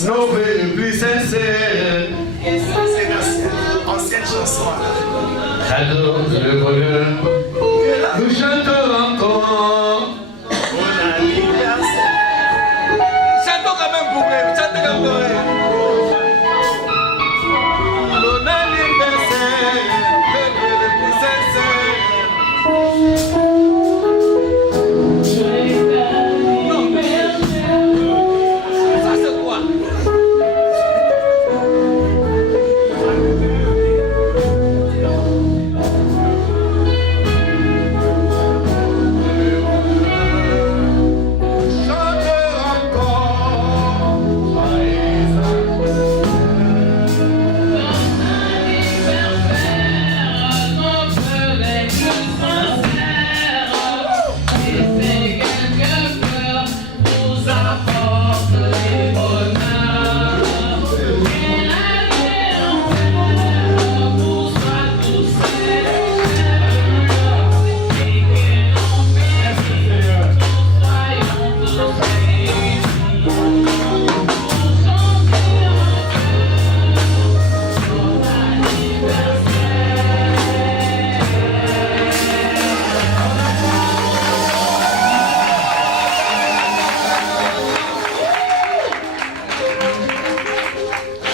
nos vœux les plus sincères. Et ça, c'est l'ancienne chanson. Cadeau de bonheur, nous chantons encore. Bon anniversaire. Chantons quand même pour eux, chantons quand même. Bon anniversaire, nos vœux les plus sincères. Ça c'est quoi?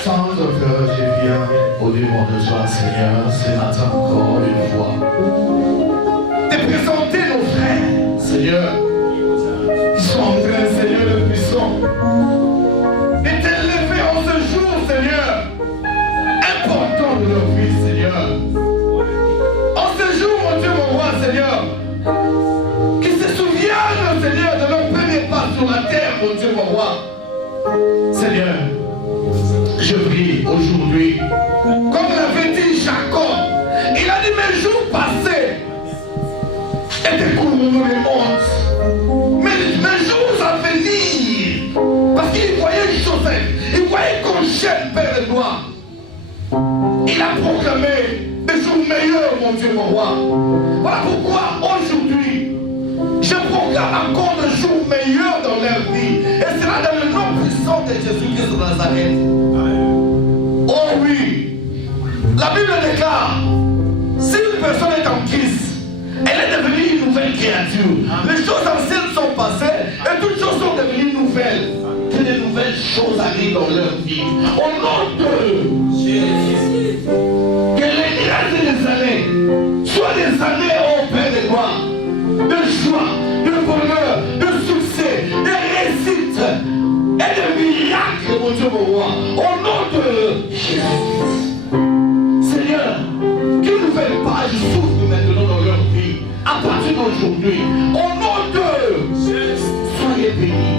Sans cœur, je viens au-devant de toi, Seigneur, ce matin encore une fois. Te présenter nos frères, Seigneur, qui sont en train, Seigneur, le puissant, de t'élever en ce jour, Seigneur, important de leur vie, Seigneur. En ce jour, mon Dieu, mon roi, Seigneur, qui se souviennent, Seigneur, de leur premier pas sur la terre, mon Dieu, mon roi. Seigneur, je prie aujourd'hui, comme l'avait dit Jacob, il a dit mes jours passés étaient couronnes de honte, mais mes jours à venir, parce qu'il voyait Joseph, il voyait qu'on jette vers le gloire. Il a proclamé des jours meilleurs, mon Dieu, mon roi. Voilà pourquoi aujourd'hui, je proclame encore des jours meilleurs dans leur vie, et cela dans le nom puissant de Jésus-Christ de Nazareth. Oh oui, la Bible déclare, si une personne est en Christ, elle est devenue une nouvelle créature. Les choses anciennes sont passées et toutes choses sont devenues nouvelles. Que de nouvelles choses arrivent dans leur vie. Au nom de Jésus, que les restes des années soient des années, oh Père de gloire, de joie, de bonheur, de succès, de réussite et de miracles, mon Dieu, mon roi. Au nom de Jésus. Seigneur, qu'une nouvelle page s'ouvre maintenant dans leur vie. À partir d'aujourd'hui, au nom de Jésus, soyez bénis.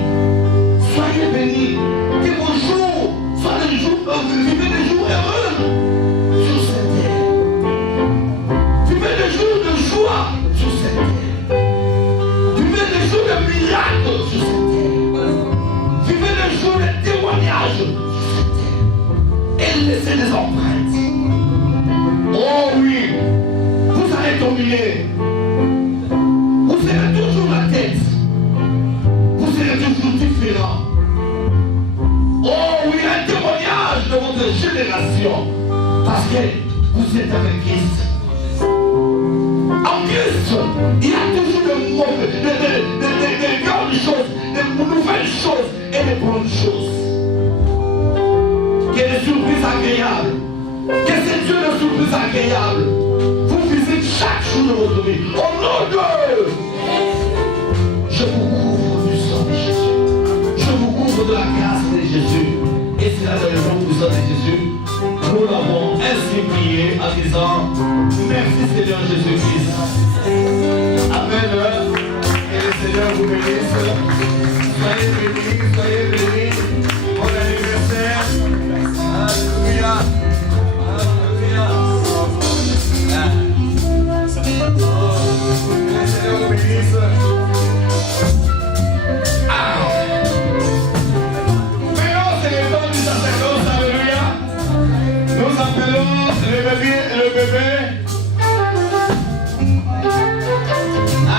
Soyez bénis. Que vos jours soient des jours, vivez des jours heureux sur cette terre. Vivez des jours de joie sur cette terre. Vivez des jours de miracles sur cette terre. Vivez des jours de témoignages sur cette terre. Et laissez des empreintes. Oh oui, vous allez dominer. Vous serez toujours la tête. Vous serez toujours différent. Oh oui, un témoignage de votre génération. Parce que vous êtes avec Christ. En Christ, il y a toujours de grandes choses, de nouvelles choses et de bonnes choses. Qu'il y ait des surprises agréables. Que c'est Dieu de surprise agréable vous visite chaque jour de votre vie. Au nom de je vous couvre du sang de Jésus. Je vous couvre de la grâce de Jésus. Et c'est là dans le nom du sang de Jésus. Nous l'avons ainsi prié en disant merci Seigneur Jésus-Christ. Amen. Et le Seigneur vous bénisse. Soyez bénis, soyez bénis. Bon anniversaire. Alléluia. Maintenant, c'est le temps du sacerdoce, alléluia. Nous appelons le bébé.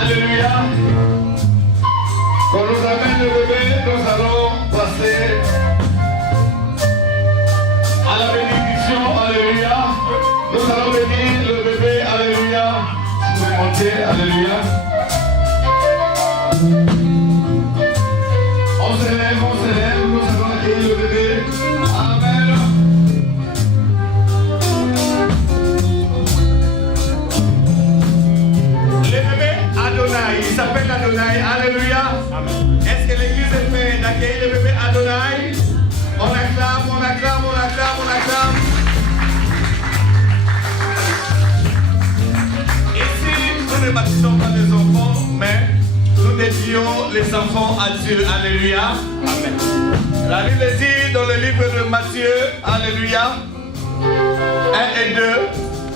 Alléluia. Quand nous amène le bébé, nous allons passer commencer. Alléluia. On se lève, nous allons accueillir le bébé. Amen. Le bébé Adonai, il s'appelle Adonai. Alléluia. Est-ce que l'église est prête d'accueillir le bébé Adonai? On acclame, on acclame, on acclame, on acclame. Ici, nous ne baptisons pas les enfants, mais nous dédions les enfants à Dieu. Alléluia. Amen. La Bible dit dans le livre de Matthieu, Alléluia, 1 et 2,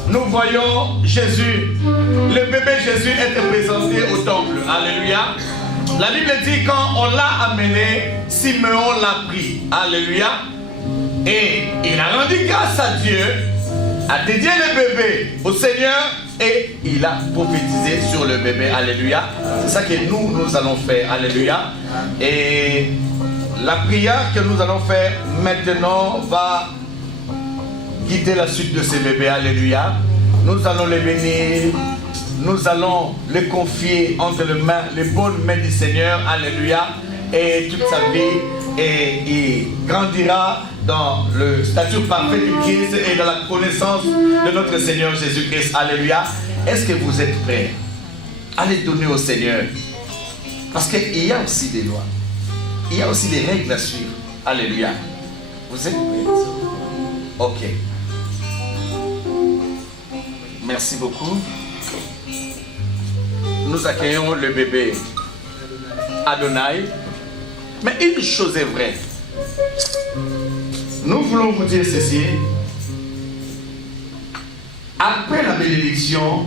nous voyons Jésus. Le bébé Jésus était présenté au temple. Alléluia. La Bible dit quand on l'a amené, Simeon l'a pris. Alléluia. Et il a rendu grâce à Dieu, a dédié le bébé au Seigneur et il a prophétisé sur le bébé. Alléluia. C'est ça que nous allons faire. Alléluia. Et la prière que nous allons faire maintenant va guider la suite de ce bébé. Alléluia. Nous allons les bénir. Nous allons les confier entre les bonnes mains du Seigneur. Alléluia. Et toute sa vie. Et il grandira dans le statut parfait du Christ et dans la connaissance de notre Seigneur Jésus-Christ. Alléluia. Est-ce que vous êtes prêts? Allez donner au Seigneur. Parce qu'il y a aussi des lois. Il y a aussi des règles à suivre. Alléluia. Vous êtes prêts? Ok. Merci beaucoup. Nous accueillons le bébé Adonai. Mais une chose est vraie. Nous voulons vous dire ceci. Après la bénédiction,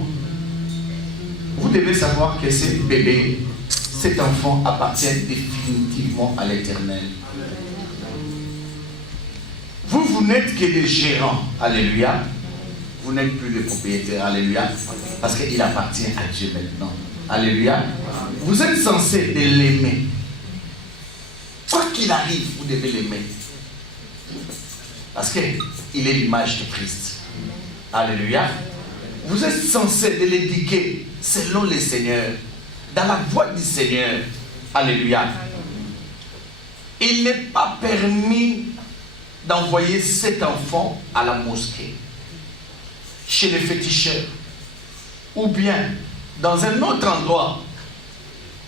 vous devez savoir que ce bébé, cet enfant appartient définitivement à l'Éternel. Vous n'êtes que des gérants. Alléluia. Vous n'êtes plus des propriétaires. Alléluia. Parce qu'il appartient à Dieu maintenant. Alléluia. Vous êtes censés l'aimer. Quoi qu'il arrive, vous devez l'aimer. Parce qu'il est l'image de Christ. Alléluia. Vous êtes censés de l'éduquer selon le Seigneur, dans la voie du Seigneur. Alléluia. Il n'est pas permis d'envoyer cet enfant à la mosquée, chez les féticheurs, ou bien dans un autre endroit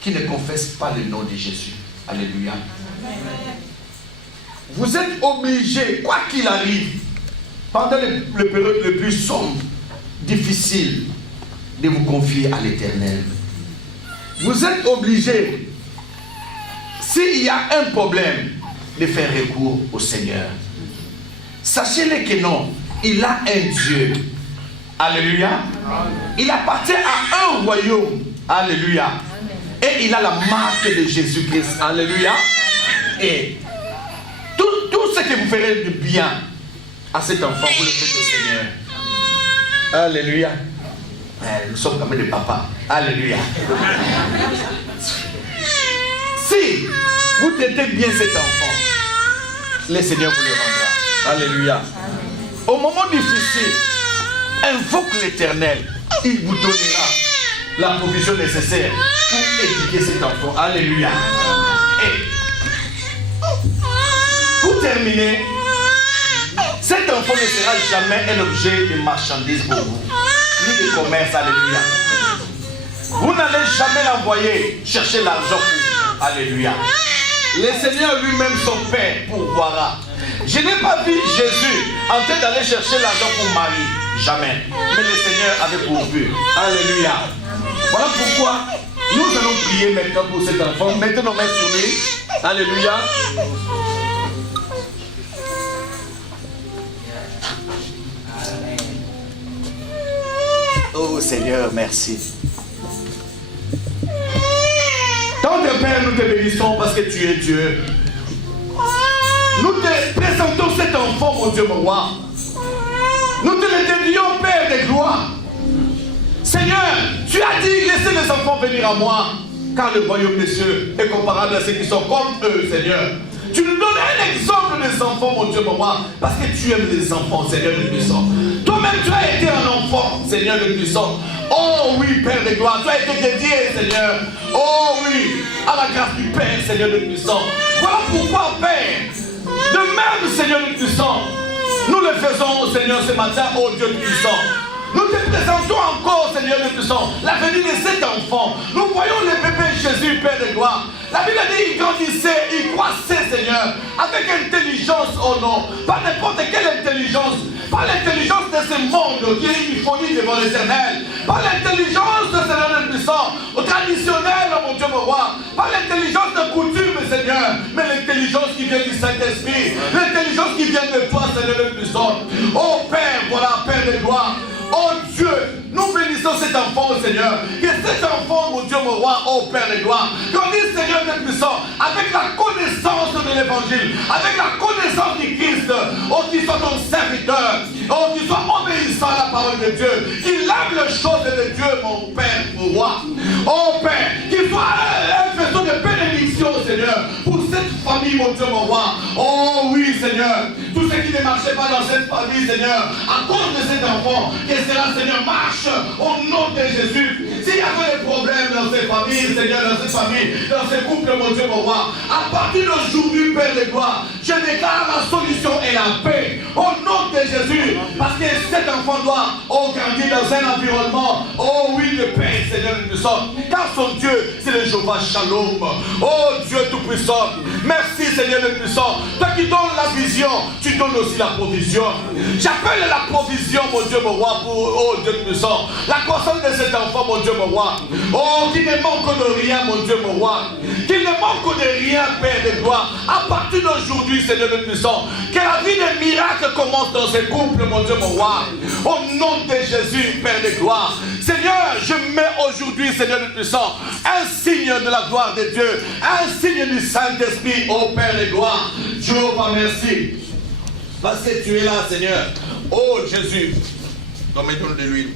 qui ne confesse pas le nom de Jésus. Alléluia. Vous êtes obligés, quoi qu'il arrive, pendant le période le plus sombre, difficile, de vous confier à l'Éternel. Vous êtes obligés, s'il y a un problème, de faire recours au Seigneur. Sachez-le que non, il a un Dieu. Alléluia. Il appartient à un royaume. Alléluia. Et il a la marque de Jésus-Christ. Alléluia. Et tout ce que vous ferez de bien à cet enfant, vous le faites au Seigneur. Alléluia. Nous sommes comme des papas. Alléluia. Si vous traitez bien cet enfant, le Seigneur vous le rendra. Alléluia. Au moment difficile, invoque l'Éternel. Il vous donnera la provision nécessaire pour éduquer cet enfant. Alléluia. Et pour terminer, cet enfant ne sera jamais un objet de marchandise pour vous, ni de commerce. Alléluia. Vous n'allez jamais l'envoyer chercher l'argent pour vous. Alléluia. Le Seigneur lui-même, son Père, pourvoira. Je n'ai pas vu Jésus en train d'aller chercher l'argent pour Marie. Jamais. Mais le Seigneur avait pourvu. Alléluia. Voilà pourquoi nous allons prier maintenant pour cet enfant. Mettez nos mains sur lui. Alléluia. Oh Seigneur, merci. Tendre Père, nous te bénissons parce que tu es Dieu. Nous te présentons cet enfant, mon Dieu, mon roi. Nous te le dédions, Père de gloire. Seigneur, tu as dit, laissez les enfants venir à moi, car le royaume des cieux est comparable à ceux qui sont comme eux, Seigneur. Tu nous donnes un exemple des enfants, mon Dieu, mon roi, parce que tu aimes les enfants, Seigneur le puissant. Toi-même, tu as été un enfant, Seigneur le puissant. Oh oui, Père de gloire, tu as été dédié, Seigneur. Oh oui, à la grâce du Père, Seigneur le puissant. Voilà pourquoi, Père, de même, Seigneur le puissant, nous le faisons, Seigneur, ce matin, oh Dieu puissant. Nous te présentons encore, Seigneur le puissant, la venue de cet enfant. Nous voyons le bébé Jésus, Père de gloire. La Bible dit qu'il grandissait, il croissait, Seigneur, avec intelligence, oh non. Pas n'importe quelle intelligence. Pas l'intelligence de ce monde qui est une folie devant l'Éternel. Pas l'intelligence de Seigneur le puissant, traditionnel, oh mon Dieu, mon roi. Pas l'intelligence de coutume, Seigneur, mais l'intelligence qui vient du Saint-Esprit. L'intelligence qui vient de toi, Seigneur le puissant. Oh Père, voilà, Père de gloire. Oh Dieu, nous bénissons cet enfant, Seigneur. Que cet enfant, mon Dieu, mon roi, oh Père de gloire, qu'on dise, Seigneur le puissant, avec la connaissance de l'évangile, avec la connaissance du Christ, oh, qu'il soit ton serviteur, oh, qu'il soit obéissant à la parole de Dieu, qu'il aime les choses de Dieu, mon Père, mon roi. Oh Père, qu'il soit un faisceau de bénédiction, Seigneur, pour cette famille, mon Dieu, mon roi. Oh oui, Seigneur, tout ce qui ne marchait pas dans cette famille, Seigneur, à cause de cet enfant, que cela, Seigneur, marche au nom de Jésus. S'il y avait des problèmes dans cette famille, Seigneur, dans cette famille, dans ce couple, mon Dieu, mon roi, à partir d'aujourd'hui, Père de gloire, je déclare la solution et la paix au nom de Jésus. Parce que cet enfant doit grandir dans un environnement, oh oui, de paix, Seigneur le puissant. Car son Dieu, c'est le Jéhovah Shalom. Oh Dieu tout-puissant, merci, Seigneur le puissant. Toi qui donnes la vision, tu donnes aussi la provision. J'appelle la provision, mon Dieu, mon roi, pour, oh Dieu puissant, la croissance de cet enfant, mon Dieu, mon roi. Oh, qu'il ne manque de rien, mon Dieu, mon roi. Qu'il ne manque de rien, Père de gloire. À partir d'aujourd'hui, Seigneur le puissant, que la vie des miracles commence dans ces couples, mon Dieu, mon roi. Au nom de Jésus, Père de gloire. Seigneur, je mets aujourd'hui, Seigneur le puissant, un signe de la gloire de Dieu, un signe du Saint-Esprit, ô Père de gloire. Jéhovah, merci. Parce que tu es là, Seigneur. Oh Jésus. Donc, mettons de l'huile.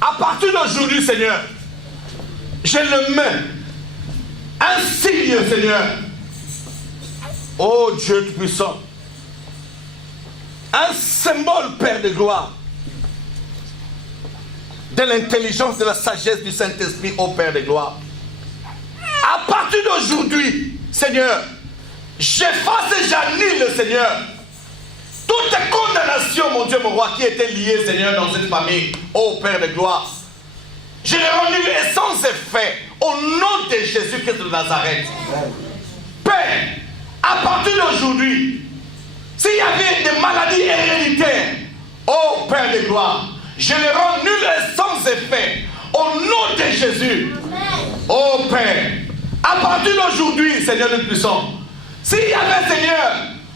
À partir d'aujourd'hui, Seigneur, je le mets. Un signe, Seigneur. Oh Dieu tout-puissant. Un symbole, Père de gloire, de l'intelligence, de la sagesse du Saint-Esprit, ô Père de gloire. À partir d'aujourd'hui, Seigneur, j'efface et j'annule, Seigneur, toute condamnation, mon Dieu, mon roi, qui était liée, Seigneur, dans cette famille, ô Père de gloire. Je les renule et sans effet, au nom de Jésus-Christ de Nazareth. Père, à partir d'aujourd'hui, s'il y avait des maladies héréditaires, ô Père de gloire, je les rends nuls et sans effet, au nom de Jésus. Ô Père, à partir d'aujourd'hui, Seigneur le puissant, s'il y avait, Seigneur,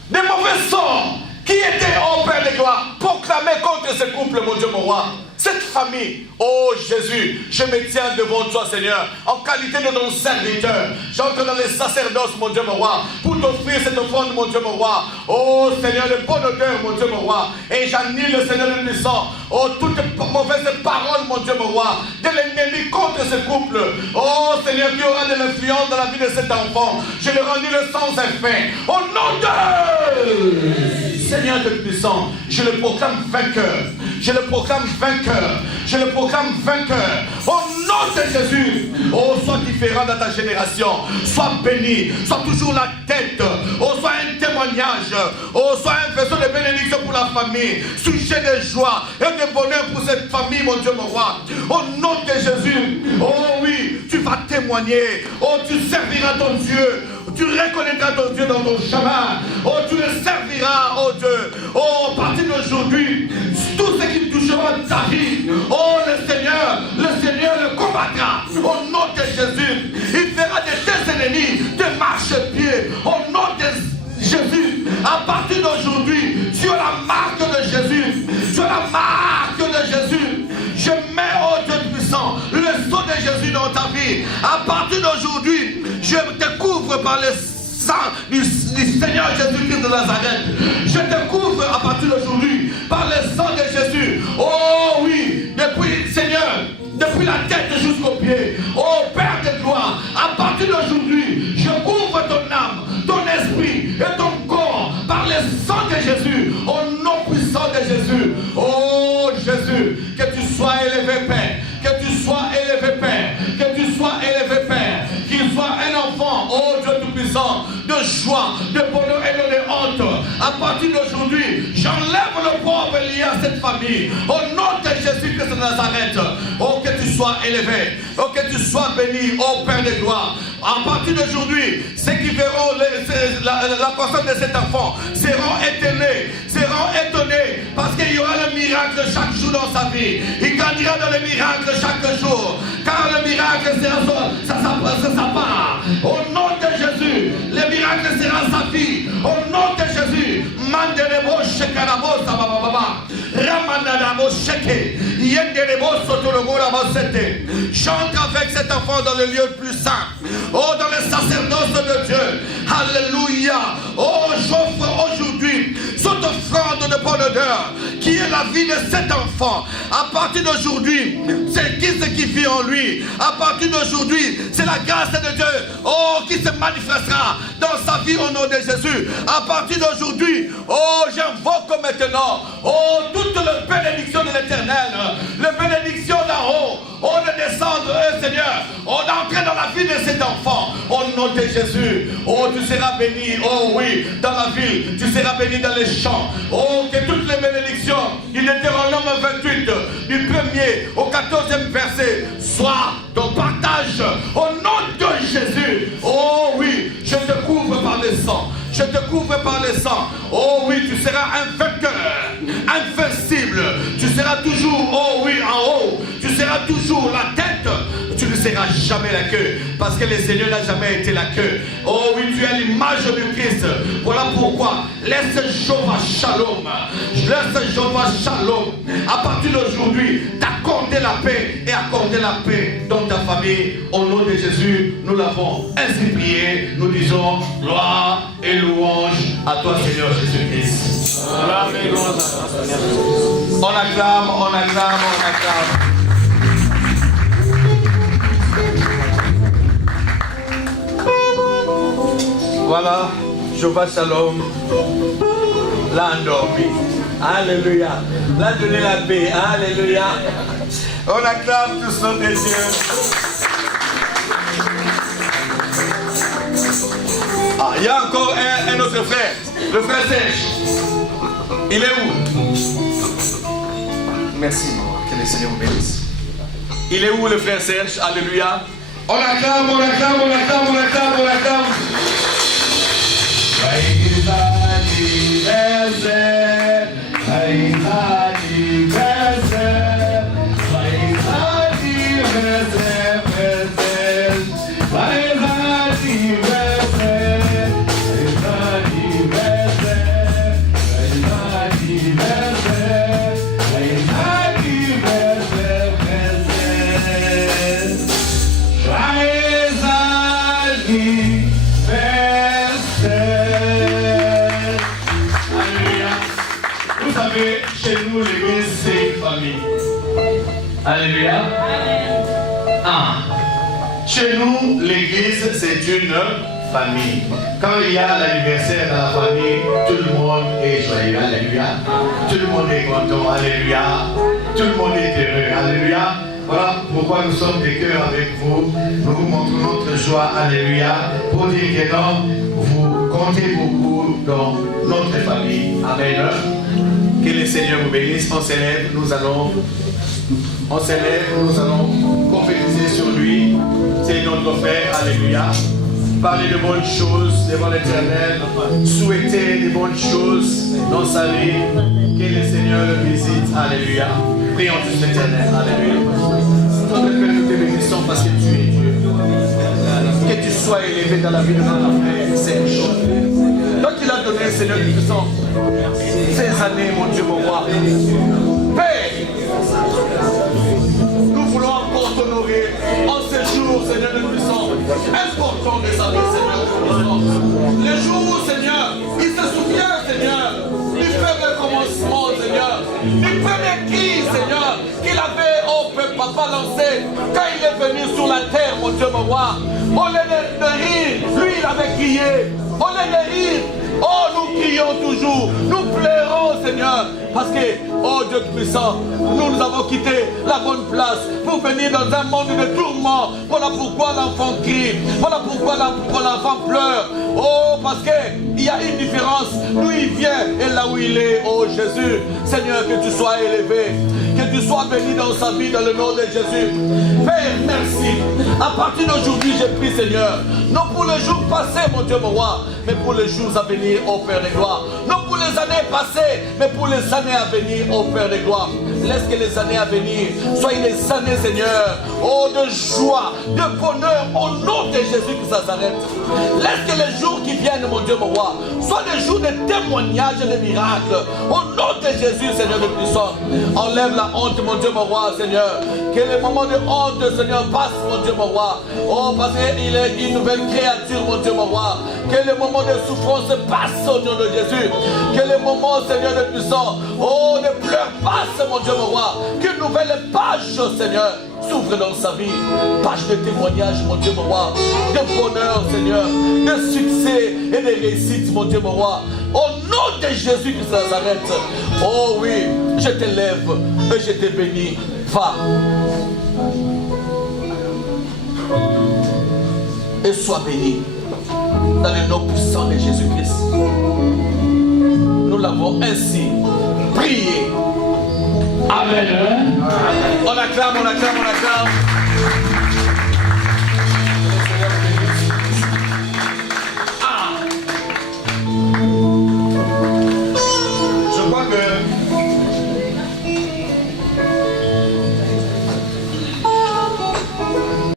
des mauvais sorts qui étaient, ô Père de gloire, proclamés contre ce couple, mon Dieu, mon roi, cette famille, oh Jésus, je me tiens devant toi, Seigneur, en qualité de ton serviteur. J'entre dans les sacerdoces, mon Dieu, mon roi, pour t'offrir cette offrande, mon Dieu, mon roi. Oh Seigneur, le bon odeur, mon Dieu, mon roi. Et j'annule, Seigneur le puissant, oh, toute mauvaise parole, mon Dieu, mon roi, de l'ennemi contre ce couple. Oh Seigneur, qui aura de l'influence dans la vie de cet enfant. Je le annule sans effet. Au nom de Seigneur de puissant, je le proclame vainqueur. Je le proclame vainqueur. Je le proclame vainqueur. Au nom de Jésus. Oh, sois différent dans ta génération. Sois béni. Sois toujours la tête. Oh, sois un témoignage. Oh, sois un faisceau de bénédiction pour la famille. Sujet de joie et de bonheur pour cette famille, mon Dieu, mon roi. Au nom de Jésus. Oh oui, tu vas témoigner. Oh, tu serviras ton Dieu. Tu reconnaîtras ton Dieu dans ton chemin. Oh, tu le serviras, oh Dieu. Oh, à partir d'aujourd'hui, tout ce qui touchera ta vie, oh, le Seigneur le combattra. Au nom de Jésus, il fera de tes ennemis des marchepieds. Au nom de Jésus, à partir d'aujourd'hui, sur la marque de Jésus, sur la marque de Jésus, je mets, oh Dieu puissant, le sang de Jésus dans ta vie. À partir d'aujourd'hui, je te couvre par le sang du Seigneur Jésus-Christ de Nazareth. Je te couvre à partir d'aujourd'hui par le sang de Jésus. Oh oui, depuis, Seigneur, depuis la tête jusqu'aux pieds. Oh Père de gloire, à partir d'aujourd'hui, je couvre ton âme, ton esprit et ton corps par le sang sois élevé, Père. Que tu sois élevé, Père. Que tu sois élevé, Père. Qu'il soit un enfant, oh Dieu Tout-Puissant, de joie, de bonheur et de honte. À partir d'aujourd'hui, j'enlève le pauvre lié à cette famille. Au nom de Jésus-Christ de Nazareth. Oh, que tu sois élevé. Oh, que tu sois béni, oh Père de gloire. À partir d'aujourd'hui, ceux qui verront la personne de cet enfant seront étonnés parce qu'il y aura le miracle chaque jour dans sa vie. Il grandira dans le miracle chaque jour. Car le miracle sera sa part. Au nom de Jésus, le miracle sera sa vie. Au nom de Jésus, Mandelebo Shekarabo Sabababa. Ramanadabo Sheke. Yendelebo Sotologora Bosete. Chante avec cet enfant dans le lieu le plus saint. Oh, dans le sacerdoce de Dieu. Alléluia. Oh, j'offre aujourd'hui cette offrande de bonne odeur qui est la vie de cet enfant. À partir d'aujourd'hui, c'est ce qui vit en lui. À partir d'aujourd'hui, c'est la grâce de Dieu, oh, qui se manifestera dans sa vie au nom de Jésus. À partir d'aujourd'hui, oh, j'invoque maintenant, oh, toute la bénédiction de l'Éternel, la bénédiction d'en haut, oh, de descendre, Seigneur, oh, d'entrer dans la vie de cet enfant, au nom de Jésus. Oh, tu seras béni, oh oui, dans la ville, tu seras béni dans les champs. Oh, que toutes les bénédictions, il est Deutéronome 28, du 1er au 14e verset, soient ton partage au nom de Jésus. Oh oui, je te couvre par le sang. Je te couvre par le sang. Oh oui, tu seras un vainqueur, invincible. Tu seras toujours, oh oui, en haut. Tu seras toujours la tête. Tu ne seras jamais la queue. Parce que le Seigneur n'a jamais été la queue. Oh oui, tu es l'image du Christ. Voilà pourquoi. Laisse Jéhovah Shalom. Laisse Jéhovah Shalom. À partir d'aujourd'hui, t'accorder la paix et accorder la paix dans ta famille. Au nom de Jésus, nous l'avons ainsi prié. Nous disons gloire et louange à toi, Seigneur Jésus-Christ. On acclame, on acclame, on acclame. Voilà, Jéhovah Shalom l'a endormi. Alléluia. L'a donné la paix. Alléluia. On acclame tous notre Dieu. Ah, il y a encore un autre frère. Le frère Serge. Il est où? Merci, maman. Que le Seigneur vous bénisse. Il est où le frère Serge? Alléluia. On acclame, on acclame, on acclame, on acclame, on acclame. Chez nous, l'église, c'est une famille. Alléluia. Chez nous, l'église, c'est une famille. Quand il y a l'anniversaire dans la famille, tout le monde est joyeux. Alléluia. Tout le monde est content. Alléluia. Tout le monde est heureux. Alléluia. Voilà pourquoi nous sommes des cœurs avec vous. Nous vous montrons notre joie. Alléluia. Pour dire que non, vous comptez beaucoup dans notre famille. Amen. Que le Seigneur vous bénisse. On s'élève, nous allons prophétiser sur lui. C'est notre frère. Alléluia. Parler de bonnes choses devant l'Éternel. Souhaiter de bonnes choses dans sa vie. Que le Seigneur le visite. Alléluia. Prions tous l'Éternel. Alléluia. Notre Père, nous te bénissons parce que tu es Dieu. Que tu sois élevé dans la vie de notre frère Serge. Toi qui l'as donné, Seigneur, nous faisons ces années, mon Dieu, mon roi. Père, nous voulons encore t'honorer en ce jour, Seigneur, nous puissons important de sa vie, Seigneur. Le jour où, Seigneur, il se souvient, Seigneur, du premier commencement, Seigneur, du premier cri, Seigneur, qu'il avait, oh papa, lancé quand il est venu sur la terre, mon Dieu, mon roi. Au lieu de rire, lui, il avait crié. Au lieu de rire, Oh, nous crions toujours, nous pleurons, Seigneur, parce que, oh Dieu puissant, nous avons quitté la bonne place pour venir dans un monde de tourment. Voilà pourquoi l'enfant crie, voilà pourquoi l'enfant pleure. Oh, parce qu'il y a une différence d'où il vient et là où il est. Oh Jésus, Seigneur, que tu sois élevé, que tu sois béni dans sa vie dans le nom de Jésus. Père, merci. À partir d'aujourd'hui, je prie, Seigneur, non pour les jours passés, mon Dieu, mon roi, mais pour les jours à venir, ô Père de gloire. Non pour les années passées, mais pour les années à venir, ô Père de gloire. Laisse que les années à venir soient des années, Seigneur, oh, de joie, de bonheur, au nom de Jésus que ça s'arrête. Laisse que les jours qui viennent, mon Dieu, mon roi, soient des jours de témoignages et de miracles. Au nom de Jésus, Seigneur de puissant. Enlève la honte, mon Dieu, mon roi, Seigneur. Que les moments de honte, Seigneur, passent, mon Dieu, mon roi. Oh, parce qu'il est une nouvelle créature, mon Dieu, mon roi. Que les moments de souffrance passent au nom de Jésus. Que les moments, Seigneur de puissant, oh, de pleurs passent, mon Dieu, mon roi. Qu'une nouvelle page, Seigneur, s'ouvre dans sa vie. Page de témoignage, mon Dieu, mon roi. De bonheur, Seigneur. De succès et de réussite, mon Dieu, mon roi. Au nom de Jésus que ça s'arrête. Oh oui, je t'élève et je te bénis. Va. Et sois béni dans le nom puissant de Jésus-Christ. Nous l'avons ainsi prié. Amen. On acclame, on acclame, on acclame.